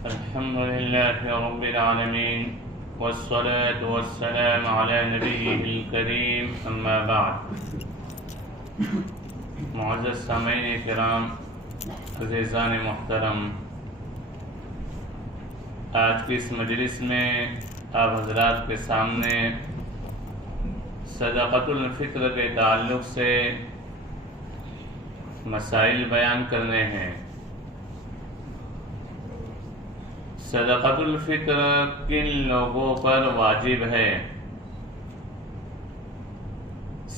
الحمد لله رب العالمين والصلاة والسلام على نبيه الكريم اما بعد. معزز سامعین کرام، عزیزان محترم، آج کی اس مجلس میں آپ حضرات کے سامنے صدقۃ الفطر کے تعلق سے مسائل بیان کرنے ہیں. صدقۃ الفطر کن لوگوں پر واجب ہے؟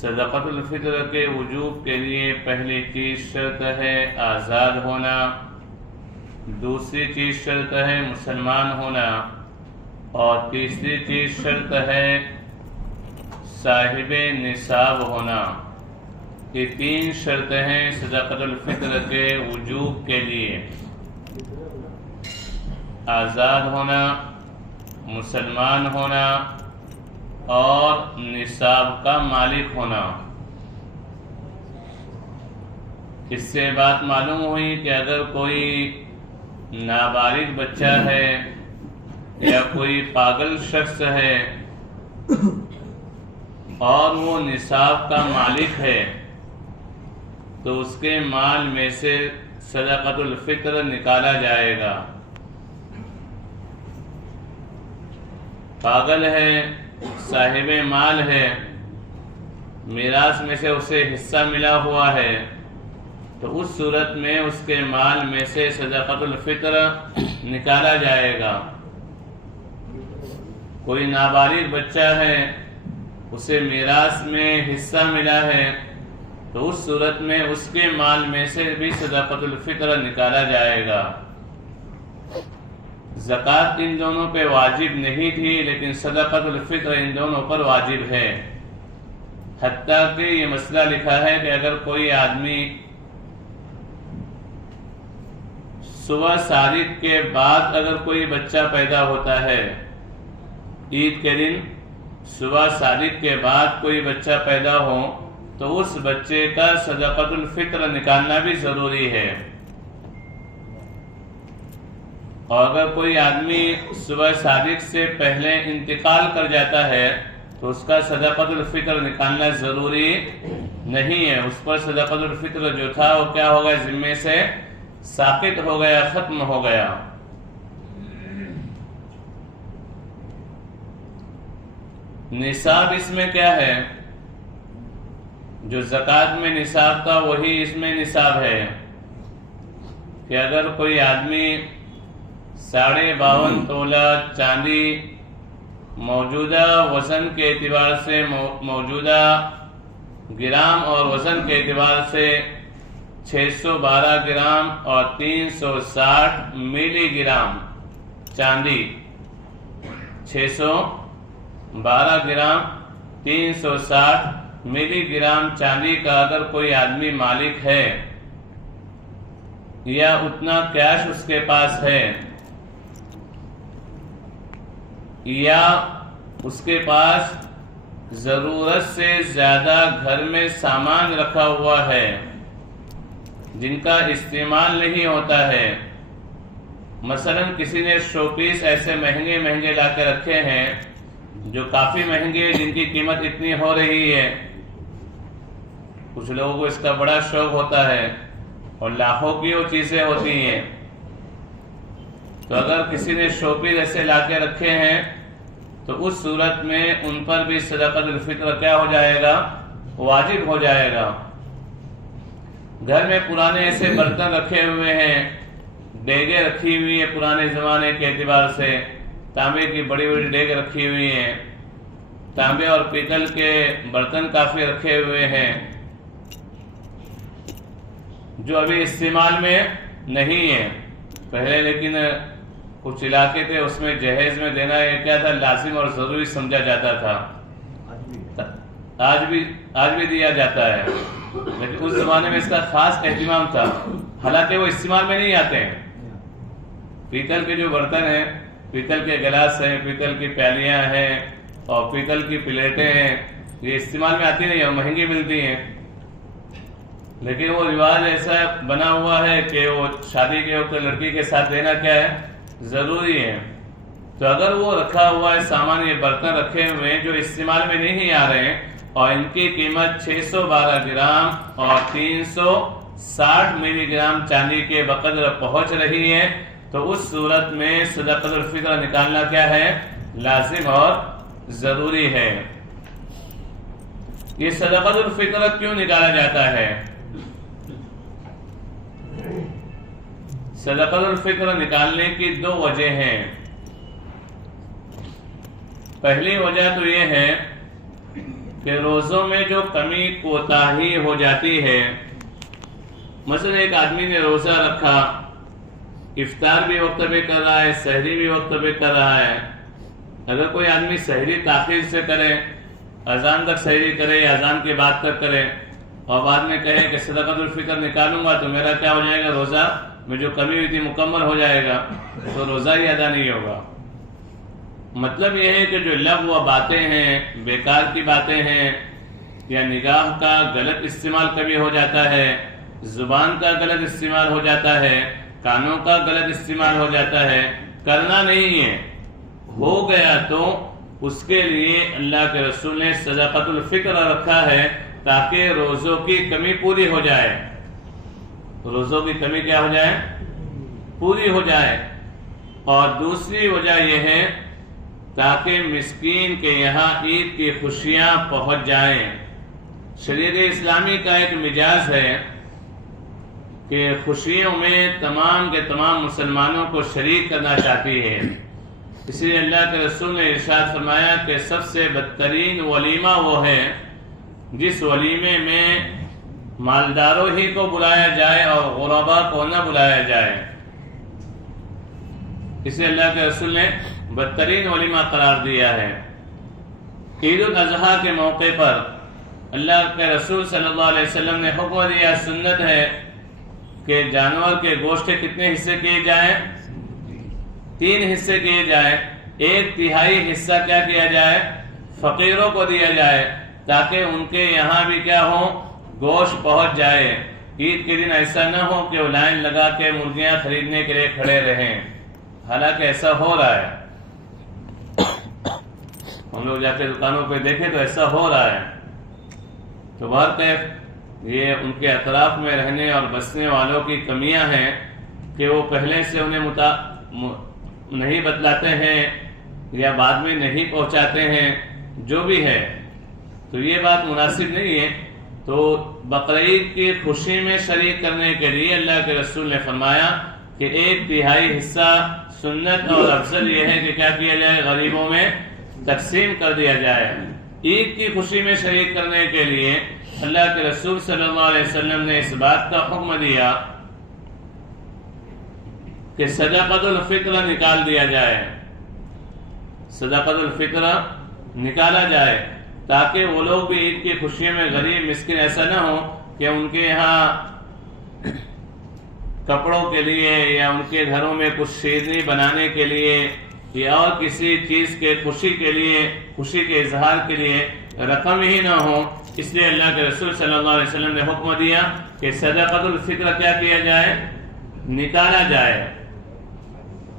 صدقۃ الفطر کے وجوب کے لیے پہلی چیز شرط ہے آزاد ہونا، دوسری چیز شرط ہے مسلمان ہونا، اور تیسری چیز شرط ہے صاحب نصاب ہونا. یہ تین شرطیں ہیں صدقۃ الفطر کے وجوب کے لیے: آزاد ہونا، مسلمان ہونا اور نصاب کا مالک ہونا. اس سے بات معلوم ہوئی کہ اگر کوئی نابالغ بچہ ہے یا کوئی پاگل شخص ہے اور وہ نصاب کا مالک ہے تو اس کے مال میں سے صدقۃ الفطر نکالا جائے گا. پاگل ہے، صاحب مال ہے، میراث میں سے اسے حصہ ملا ہوا ہے، تو اس صورت میں اس کے مال میں سے صدقۃ الفطر نکالا جائے گا. کوئی نابالغ بچہ ہے، اسے میراث میں حصہ ملا ہے، تو اس صورت میں اس کے مال میں سے بھی صدقۃ الفطر نکالا جائے گا. زکوٰۃ ان دونوں پہ واجب نہیں تھی، لیکن صدقۃ الفطر ان دونوں پر واجب ہے. حتیٰ کہ یہ مسئلہ لکھا ہے کہ اگر کوئی آدمی صبح صادق کے بعد اگر کوئی بچہ پیدا ہوتا ہے، عید کے دن صبح صادق کے بعد کوئی بچہ پیدا ہو، تو اس بچے کا صدقۃ الفطر نکالنا بھی ضروری ہے. اور اگر کوئی آدمی صبح صادق سے پہلے انتقال کر جاتا ہے تو اس کا صدقۃ الفطر نکالنا ضروری نہیں ہے. اس پر صدقۃ الفطر جو تھا وہ کیا ہو گیا؟ ذمے سے ساقط ہو گیا، ختم ہو گیا. نصاب اس میں کیا ہے؟ جو زکوٰۃ میں نصاب تھا وہی اس میں نصاب ہے کہ اگر کوئی آدمی 52.5 تولہ چاندی موجودہ وزن کے اعتبار سے، موجودہ گرام اور وزن کے اعتبار سے 612 گرام اور 360 ملی گرام چاندی، 612 گرام 360 ملی گرام چاندی کا اگر کوئی آدمی مالک ہے یا اتنا کیش اس کے پاس ہے، یا اس کے پاس ضرورت سے زیادہ گھر میں سامان رکھا ہوا ہے جن کا استعمال نہیں ہوتا ہے. مثلا کسی نے شو پیس ایسے مہنگے مہنگے لا کے رکھے ہیں جو کافی مہنگے، جن کی قیمت اتنی ہو رہی ہے. کچھ لوگوں کو اس کا بڑا شوق ہوتا ہے اور لاکھوں کی وہ چیزیں ہوتی ہیں. تو اگر کسی نے شو پیس ایسے لا کے رکھے ہیں تو اس صورت میں ان پر بھی صدقۃ الفطر کیا ہو جائے گا؟ واجب ہو جائے گا. گھر میں پرانے ایسے برتن رکھے ہوئے ہیں، دیگیں رکھی ہوئی ہیں پرانے زمانے کے اعتبار سے، تانبے کی بڑی بڑی دیگ رکھی ہوئی ہیں، تانبے اور پیتل کے برتن کافی رکھے ہوئے ہیں جو ابھی استعمال میں نہیں ہیں. پہلے لیکن کچھ علاقے تھے اس میں جہیز میں دینا یہ کیا تھا؟ لازم اور ضروری سمجھا جاتا تھا. آج بھی دیا جاتا ہے، لیکن اس زمانے میں اس کا خاص اہتمام تھا. حالانکہ وہ استعمال میں نہیں آتے ہیں. پیتل کے جو برتن ہیں، پیتل کے گلاس ہیں، پیتل کی پیالیاں ہیں اور پیتل کی پلیٹیں ہیں، یہ استعمال میں آتی نہیں اور مہنگی ملتی ہیں. لیکن وہ رواج ایسا بنا ہوا ہے کہ وہ شادی کے وقت لڑکی کے ساتھ دینا کیا ہے؟ ضروری ہے۔ تو اگر وہ رکھا ہوا ہے سامان، یہ برتن رکھے ہوئے ہیں جو استعمال میں نہیں آ رہے ہیں اور ان کی قیمت 612 گرام اور 360 ملی گرام چاندی کے بقدر پہنچ رہی ہے، تو اس صورت میں صدقۃ الفطر نکالنا کیا ہے؟ لازم اور ضروری ہے۔ یہ صدقۃ الفطر کیوں نکالا جاتا ہے؟ صدقۃ الفطر نکالنے کی دو وجہ ہیں۔ پہلی وجہ تو یہ ہے کہ روزوں میں جو کمی کوتاہی ہو جاتی ہے، مثلا ایک آدمی نے روزہ رکھا، افطار بھی وقت پہ کر رہا ہے، سحری بھی وقت پہ کر رہا ہے، اگر کوئی آدمی سحری تاخیر سے کرے، اذان تک سحری کرے یا اذان کے بعد تک کرے اور بعد میں کہے کہ صدقۃ الفطر نکالوں گا تو میرا کیا ہو جائے گا؟ روزہ میں جو کمی ہوئی تھی مکمل ہو جائے گا، تو روزہ ہی ادا نہیں ہوگا۔ مطلب یہ ہے کہ جو لغو باتیں ہیں، بیکار کی باتیں ہیں، یا نگاہ کا غلط استعمال کبھی ہو جاتا ہے، زبان کا غلط استعمال ہو جاتا ہے، کانوں کا غلط استعمال ہو جاتا ہے، کرنا نہیں ہے، ہو گیا تو اس کے لیے اللہ کے رسول نے صدقۃ الفطر رکھا ہے تاکہ روزوں کی کمی پوری ہو جائے۔ روزوں کی کمی کیا ہو جائے؟ پوری ہو جائے۔ اور دوسری وجہ یہ ہے تاکہ مسکین کے یہاں عید کی خوشیاں پہنچ جائیں۔ شریعت اسلامی کا ایک مزاج ہے کہ خوشیوں میں تمام کے تمام مسلمانوں کو شریک کرنا چاہتی ہے، اس لیے اللہ کے رسول نے ارشاد فرمایا کہ سب سے بدترین ولیمہ وہ ہے جس ولیمے میں مالداروں ہی کو بلایا جائے اور غربا کو نہ بلایا جائے۔ اس لیے اللہ کے رسول نے بدترین ولیمہ قرار دیا ہے۔ عید الاضحیٰ کے موقع پر اللہ کے رسول صلی اللہ علیہ وسلم نے حکم دیا، سنت ہے کہ جانور کے گوشت کے کتنے حصے کیے جائیں؟ 3 حصے کیے جائیں۔ 1/3 حصہ کیا کیا جائے؟ فقیروں کو دیا جائے تاکہ ان کے یہاں بھی کیا ہو؟ گوشت پہنچ جائے۔ عید کے دن ایسا نہ ہو کہ وہ لائن لگا کے مرغیاں خریدنے کے لیے کھڑے رہیں، حالانکہ ایسا ہو رہا ہے۔ ہم لوگ جا کے دکانوں پہ دیکھیں تو ایسا ہو رہا ہے۔ تو بہرکیف یہ ان کے اطراف میں رہنے اور بسنے والوں کی کمیاں ہیں کہ وہ پہلے سے انہیں نہیں بتلاتے ہیں یا بعد میں نہیں پہنچاتے ہیں، جو بھی ہے، تو یہ بات مناسب نہیں ہے۔ تو بقرعید کی خوشی میں شریک کرنے کے لیے اللہ کے رسول نے فرمایا کہ 1/3 حصہ سنت اور افضل یہ ہے کہ کیا کیا جائے؟ غریبوں میں تقسیم کر دیا جائے۔ عید کی خوشی میں شریک کرنے کے لیے اللہ کے رسول صلی اللہ علیہ وسلم نے اس بات کا حکم دیا کہ صدقۃ الفطر نکال دیا جائے، صدقۃ الفطر نکالا جائے تاکہ وہ لوگ بھی عید کی خوشیوں میں غریب مسکین ایسا نہ ہو کہ ان کے یہاں کپڑوں کے لیے یا ان کے گھروں میں کچھ شیرنی بنانے کے لیے یا اور کسی چیز کے خوشی کے لیے، خوشی کے اظہار کے لیے رقم ہی نہ ہو۔ اس لیے اللہ کے رسول صلی اللہ علیہ وسلم نے حکم دیا کہ صدقۃ الفطر کیا کیا جائے؟ نکالا جائے۔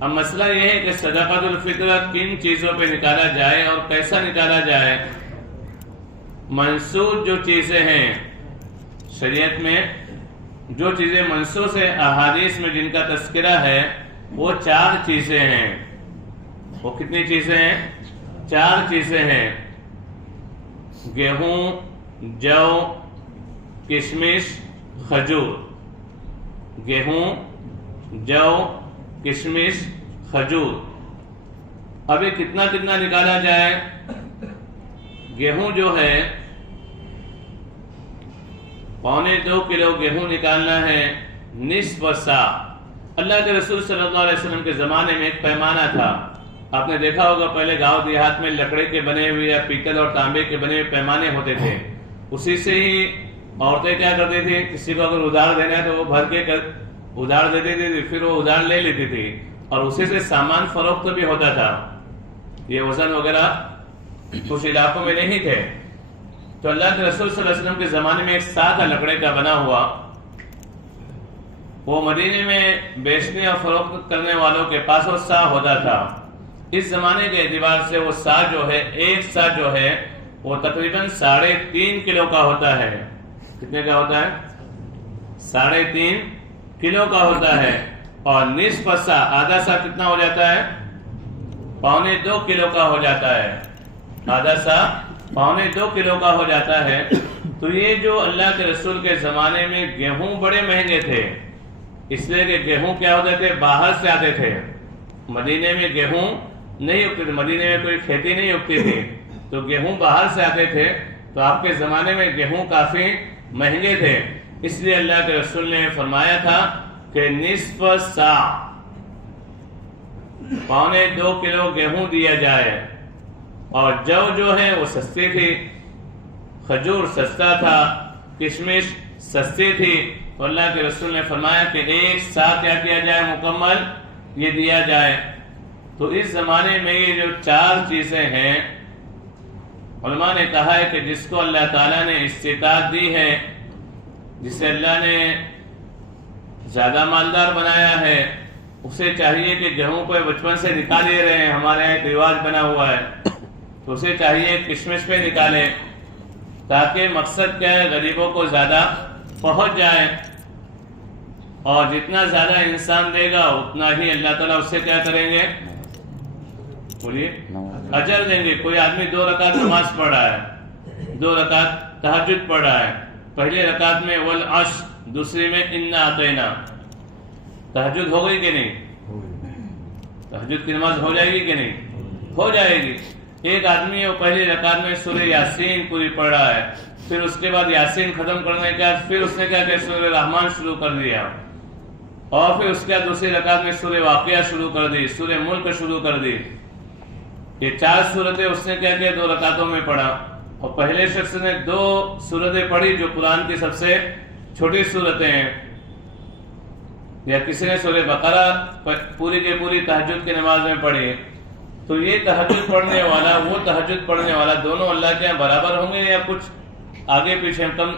اب مسئلہ یہ ہے کہ صدقۃ الفطر کن چیزوں پہ نکالا جائے اور کیسا نکالا جائے؟ منسوخ جو چیزیں ہیں شریعت میں، جو چیزیں منسوخ ہے احادیث میں جن کا تذکرہ ہے، وہ 4 چیزیں ہیں۔ وہ کتنی چیزیں ہیں؟ 4 چیزیں ہیں۔ گیہوں، جو، کشمش، کھجور۔ گیہوں، جو، کشمش، کھجور۔ اب یہ کتنا کتنا نکالا جائے؟ گیہوں جو ہے 2.25 کلو گیہوں نکالنا ہے، نصف سا۔ اللہ کے رسول صلی اللہ علیہ وسلم کے زمانے میں ایک پیمانہ تھا، آپ نے دیکھا ہوگا پہلے گاؤں دیہات میں لکڑے کے بنے ہوئے یا پیتل اور تانبے کے بنے ہوئے پیمانے ہوتے تھے، اسی سے ہی عورتیں کیا کرتی تھی، کسی کو اگر ادھار دینا ہے تو وہ بھر کے ادھار دیتی تھی، پھر وہ ادھار لے لیتی تھی اور اسی سے سامان فروخت بھی ہوتا تھا۔ یہ وزن وغیرہ کچھ علاقوں میں نہیں تھے، تو اللہ کے رسول صلی اللہ علیہ وسلم کے زمانے میں ایک سا تھا لکڑے کا بنا ہوا، وہ مدینے میں بیچنے اور فروخت کرنے والوں کے پاس وہ سا ہوتا تھا۔ اس زمانے کے اعتبار سے وہ سا جو ہے، ایک سا جو ہے وہ تقریباً 3.5 کلو کا ہوتا ہے۔ کتنے کا ہوتا ہے؟ 3.5 کلو کا ہوتا ہے۔ اور نصف سا، آدھا سا کتنا ہو جاتا ہے؟ 2.25 کلو کا ہو جاتا ہے۔ آدھا سا 2.25 کلو کا ہو جاتا ہے۔ تو یہ جو اللہ کے رسول کے زمانے میں گیہوں بڑے مہنگے تھے، اس لیے کہ گیہوں کیا ہوتے تھے؟ باہر سے آتے تھے۔ مدینے میں گیہوں نہیں اگتے تھے، مدینے میں کوئی کھیتی نہیں اگتی تھی، تو گیہوں باہر سے آتے تھے۔ تو آپ کے زمانے میں گیہوں کافی مہنگے تھے، اس لیے اللہ کے رسول نے فرمایا تھا کہ نصف سا، 2.25 کلو گیہوں دیا جائے۔ اور جو ہے وہ سستی تھی، کھجور سستا تھا، کشمش سستی تھی، تو اللہ کے رسول نے فرمایا کہ ایک سا کیا کیا جائے؟ مکمل یہ دیا جائے۔ تو اس زمانے میں یہ جو 4 چیزیں ہیں، علماء نے کہا ہے کہ جس کو اللہ تعالیٰ نے استطاعت دی ہے، جسے اللہ نے زیادہ مالدار بنایا ہے، اسے چاہیے کہ گیہوں کو بچپن سے نکال ہی رہے ہیں، ہمارے یہاں ایک رواج بنا ہوا ہے، تو اسے چاہیے کشمش پہ نکالے، تاکہ مقصد کیا ہے؟ غریبوں کو زیادہ پہنچ جائے، اور جتنا زیادہ انسان دے گا اتنا ہی اللہ تعالیٰ اس سے کیا کریں گے؟ بولیے، اجر دیں گے۔ کوئی آدمی 2 رکعت نماز پڑھ رہا ہے، 2 رکعت تہجد پڑھ رہا ہے، پہلے رکعت میں والعصر، دوسری میں انا اعطینا، تہجد ہو گئی کہ نہیں؟ تہجد کی نماز ہو جائے گی کہ نہیں؟ ہو جائے گی۔ ایک آدمی وہ پہلی رکعت میں سورہ یاسین پوری پڑھ رہا ہے، پھر اس کے بعد یاسین ختم کرنے کے بعد پھر اس نے کیا کہ سورہ رحمان شروع کر دیا، اور پھر اس کے بعد دوسری رکعت میں سورہ واقعہ شروع کر دی، سورہ ملک شروع کر دی۔ یہ 4 سورتیں اس نے کیا 2 رکعتوں میں پڑھا، اور پہلے شخص نے 2 سورتیں پڑھی جو قرآن کی سب سے چھوٹی سورتیں ہیں، یا کسی نے سورہ بقرہ پوری کی پوری تہجد کی نماز میں پڑھی۔ تو یہ تہجد پڑھنے والا، وہ تہجد پڑھنے والا، دونوں اللہ کے یہاں برابر ہوں گے یا کچھ آگے پیچھے کم؟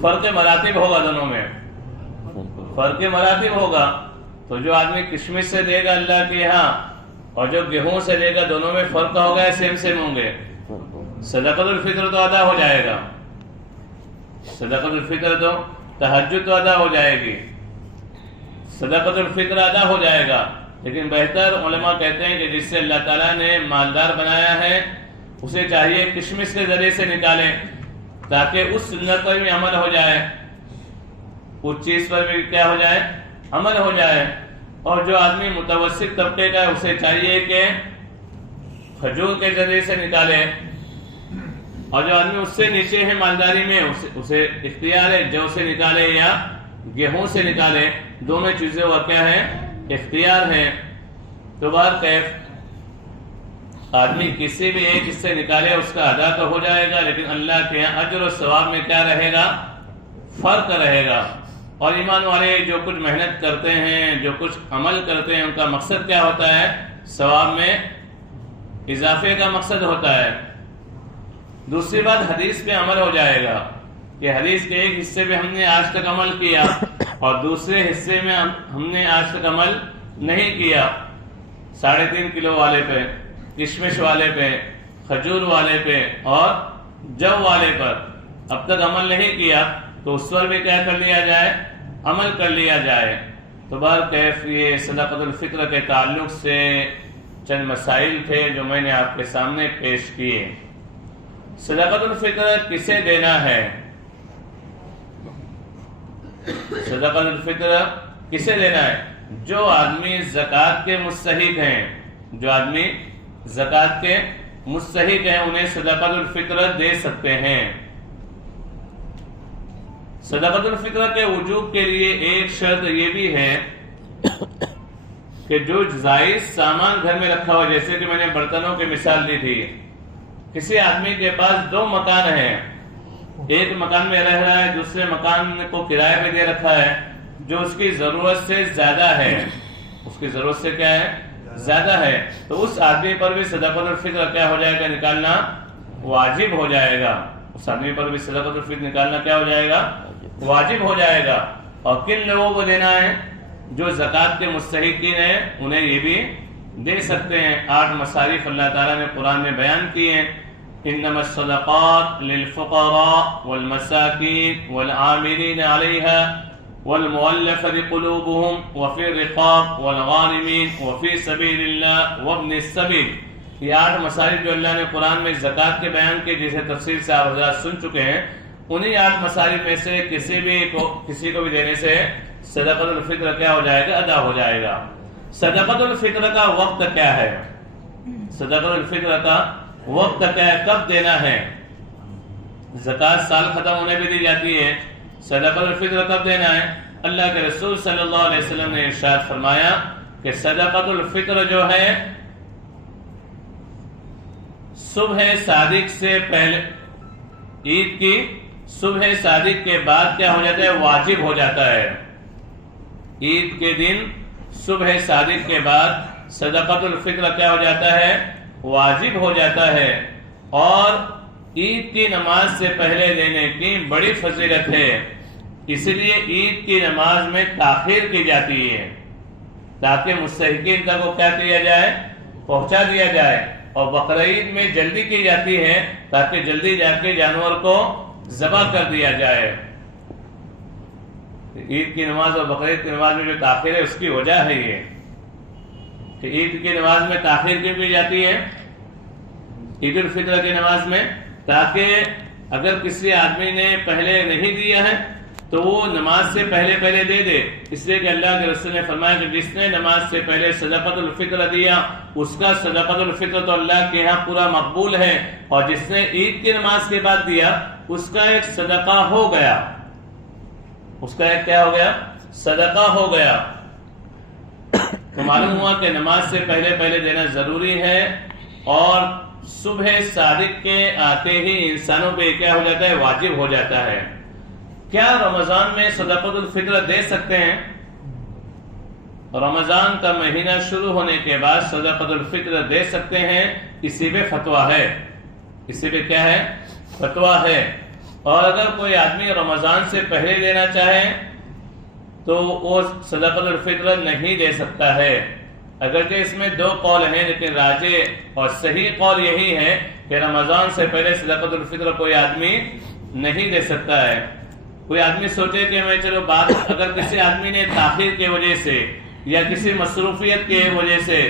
فرق مراتب ہوگا دونوں میں، فرق مراتب ہوگا۔ تو جو آدمی کشمش سے دے گا اللہ کے یہاں اور جو گیہوں سے دے گا، دونوں میں فرق ہوگا یا سیم ہوں گے؟ صدقۃ الفطر تو ادا ہو جائے گا، صدقۃ الفطر تو تہجد تو ادا ہو جائے گی، صدقۃ الفطر ادا ہو جائے گا، لیکن بہتر علماء کہتے ہیں کہ جس سے اللہ تعالیٰ نے مالدار بنایا ہے اسے چاہیے کشمش کے ذریعے سے نکالے، تاکہ اس سنت پر بھی عمل ہو جائے، اس چیز پر بھی کیا ہو جائے؟ عمل ہو جائے۔ اور جو آدمی متوسط طبقے کا ہے اسے چاہیے کہ کھجور کے ذریعے سے نکالے، اور جو آدمی اس سے نیچے ہے مالداری میں اسے اختیار ہے جو سے نکالے یا گیہوں سے نکالے، دونوں چیزیں وہ کیا ہے؟ اختیار ہے۔ تو بہر کیف آدمی کسی بھی ایک حصے نکالے اس کا ادا تو ہو جائے گا، لیکن اللہ کے یہاں اجر و ثواب میں کیا رہے گا؟ فرق رہے گا۔ اور ایمان والے جو کچھ محنت کرتے ہیں، جو کچھ عمل کرتے ہیں، ان کا مقصد کیا ہوتا ہے؟ ثواب میں اضافے کا مقصد ہوتا ہے۔ دوسری بات، حدیث پہ عمل ہو جائے گا کہ حدیث کے ایک حصے پہ ہم نے آج تک عمل کیا اور دوسرے حصے میں ہم نے آج تک عمل نہیں کیا۔ 3.5 کلو والے پہ، کشمش والے پہ، کھجور والے پہ اور جو والے پر اب تک عمل نہیں کیا، تو اس پر بھی کیا کر لیا جائے؟ عمل کر لیا جائے۔ تو بہرکیف یہ صدقۃ الفطر کے تعلق سے چند مسائل تھے جو میں نے آپ کے سامنے پیش کیے۔ صدقۃ الفطر کسے دینا ہے؟ صدقۃ الفطر کسے دینا ہے؟ جو آدمی زکوٰۃ کے مستحق ہیں، جو آدمی زکوٰۃ کے مستحق ہیں انہیں صدقۃ الفطر دے سکتے ہیں۔ صدقۃ الفطر کے وجوب کے لیے ایک شرط یہ بھی ہے کہ جو زائد سامان گھر میں رکھا ہوا، جیسے کہ میں نے برتنوں کی مثال دی تھی، کسی آدمی کے پاس 2 مکان ہیں، ایک مکان میں رہ رہا ہے، دوسرے مکان کو کرایہ پہ دے رکھا ہے، جو اس کی ضرورت سے زیادہ ہے، اس کی ضرورت سے کیا ہے؟ زیادہ ہے، تو اس آدمی پر بھی صدقۃ الفطر کیا ہو جائے گا؟ نکالنا واجب ہو جائے گا۔ اس آدمی پر بھی صدقۃ الفطر نکالنا کیا ہو جائے گا؟ واجب ہو جائے گا۔ اور کن لوگوں کو دینا ہے؟ جو زکوٰۃ کے مستحقین ہیں انہیں یہ بھی دے سکتے ہیں۔ 8 مصارف اللہ تعالیٰ نے قرآن میں بیان کیے ہیں۔ انما الصدقات للفقراء والمساکین والعاملین علیہا والمؤلفۃ قلوبهم وفی الرقاب والغارمین وفی سبیل اللہ وابن السبیل۔ یہ 8 مصارف جو اللہ نے قرآن میں زکوٰۃ کے بیان کے جسے تفصیل سے آپ حضرات سن چکے ہیں، انہی 8 مصارف میں سے کسی کو بھی دینے سے صدقۃ الفطر کیا ہو جائے گا؟ ادا ہو جائے گا۔ صدقۃ الفطر کا وقت کیا ہے؟ صدقۃ الفطر کا وقت کیا ہے؟ کب دینا ہے؟ زکوٰۃ سال ختم ہونے پہ دی جاتی ہے، صدقۃ الفطر کب دینا ہے؟ اللہ کے رسول صلی اللہ علیہ وسلم نے ارشاد فرمایا کہ صدقۃ الفطر جو ہے صبح صادق سے پہلے، عید کی صبح صادق کے بعد کیا ہو جاتا ہے؟ واجب ہو جاتا ہے۔ عید کے دن صبح صادق کے بعد صدقۃ الفطر کیا ہو جاتا ہے؟ واجب ہو جاتا ہے، اور عید کی نماز سے پہلے دینے کی بڑی فضیلت ہے، اس لیے عید کی نماز میں تاخیر کی جاتی ہے تاکہ مستحقین تک وہ کیا کیا جائے؟ پہنچا دیا جائے، اور بقرعید میں جلدی کی جاتی ہے تاکہ جلدی جا کے جانور کو ذبح کر دیا جائے۔ عید کی نماز اور بقرعید کی نماز میں جو تاخیر ہے اس کی وجہ ہے یہ کہ عید کی نماز میں تاخیر کیوں کی جاتی ہے؟ عید الفطر کی نماز میں، تاکہ اگر کسی آدمی نے پہلے نہیں دیا ہے تو وہ نماز سے پہلے دے دے، اس لیے کہ اللہ کے رسول نے فرمایا کہ جس نے نماز سے پہلے صدقۃ الفطر دیا اس کا صدقۃ الفطر تو اللہ کے ہاں پورا مقبول ہے، اور جس نے عید کی نماز کے بعد دیا اس کا ایک صدقہ ہو گیا، اس کا ایک کیا ہو گیا؟ صدقہ ہو گیا۔ تو معلوم ہوا کہ نماز سے پہلے دینا ضروری ہے، اور صبح صادق کے آتے ہی انسانوں پہ کیا ہو جاتا ہے؟ واجب ہو جاتا ہے۔ کیا رمضان میں صدقۃ الفطر دے سکتے ہیں؟ رمضان کا مہینہ شروع ہونے کے بعد صدقۃ الفطر دے سکتے ہیں، اسی پہ فتویٰ ہے، اسی پہ کیا ہے؟ فتویٰ ہے۔ اور اگر کوئی آدمی رمضان سے پہلے دینا چاہے تو وہ صدقۃ الفطر نہیں دے سکتا ہے، اگرچہ اس میں 2 قول ہیں، لیکن راجح اور صحیح قول یہی ہے کہ رمضان سے پہلے صدقۃ الفطر کوئی آدمی نہیں دے سکتا ہے۔ کوئی آدمی سوچے کہ میں چلو بات، اگر کسی آدمی نے تاخیر کی وجہ سے یا کسی مصروفیت کی وجہ سے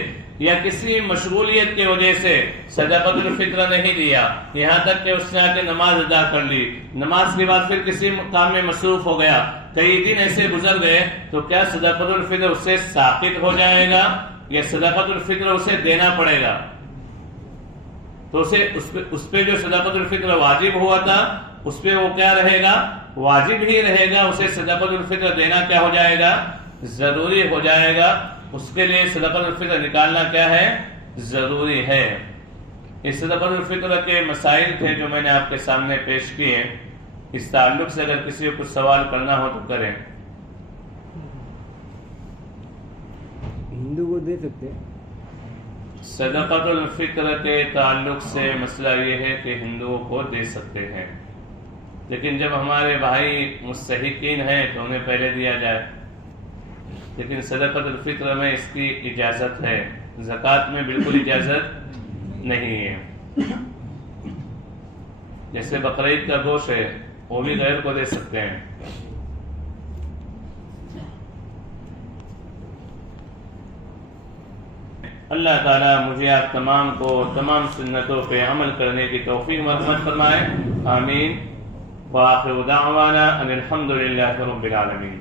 یا کسی مشغولیت کی وجہ سے صدقۃ الفطر نہیں دیا، یہاں تک کہ اس نے آ کے نماز ادا کر لی، نماز کے بعد پھر کسی کام میں مصروف ہو گیا، کئی دن ایسے گزر گئے، تو کیا صدقۃ الفطر اس سے ساقط ہو جائے گا یا صدقۃ الفطر اسے دینا پڑے گا؟ تو اس پہ جو صدقۃ الفطر واجب ہوا تھا اس پہ وہ کیا رہے گا؟ واجب ہی رہے گا، اسے صدقۃ الفطر دینا کیا ہو جائے گا؟ ضروری ہو جائے گا۔ اس کے لیے صدقۃ الفطر نکالنا کیا ہے؟ ضروری ہے۔ اس صدقۃ الفطر کے مسائل تھے جو میں نے آپ کے سامنے پیش کیے، اس تعلق سے اگر کسی کو کچھ سوال کرنا ہو تو کریں۔ ہندو کو دے سکتے ہیں؟ صدقۃ الفطر کے تعلق سے مسئلہ یہ ہے کہ ہندوؤں کو دے سکتے ہیں، لیکن جب ہمارے بھائی مستحقین ہیں تو انہیں پہلے دیا جائے، لیکن صدقۃ الفطر میں اس کی اجازت ہے، زکوٰۃ میں بالکل اجازت نہیں ہے۔ جیسے بقرعید کا گوشت ہے وہ بھی غیر کو دے سکتے ہیں۔ اللہ تعالیٰ مجھے آپ تمام کو تمام سنتوں پہ عمل کرنے کی توفیق مرحمت فرمائے، آمین۔ وآخر دعوانا ان الحمد للہ رب العالمین۔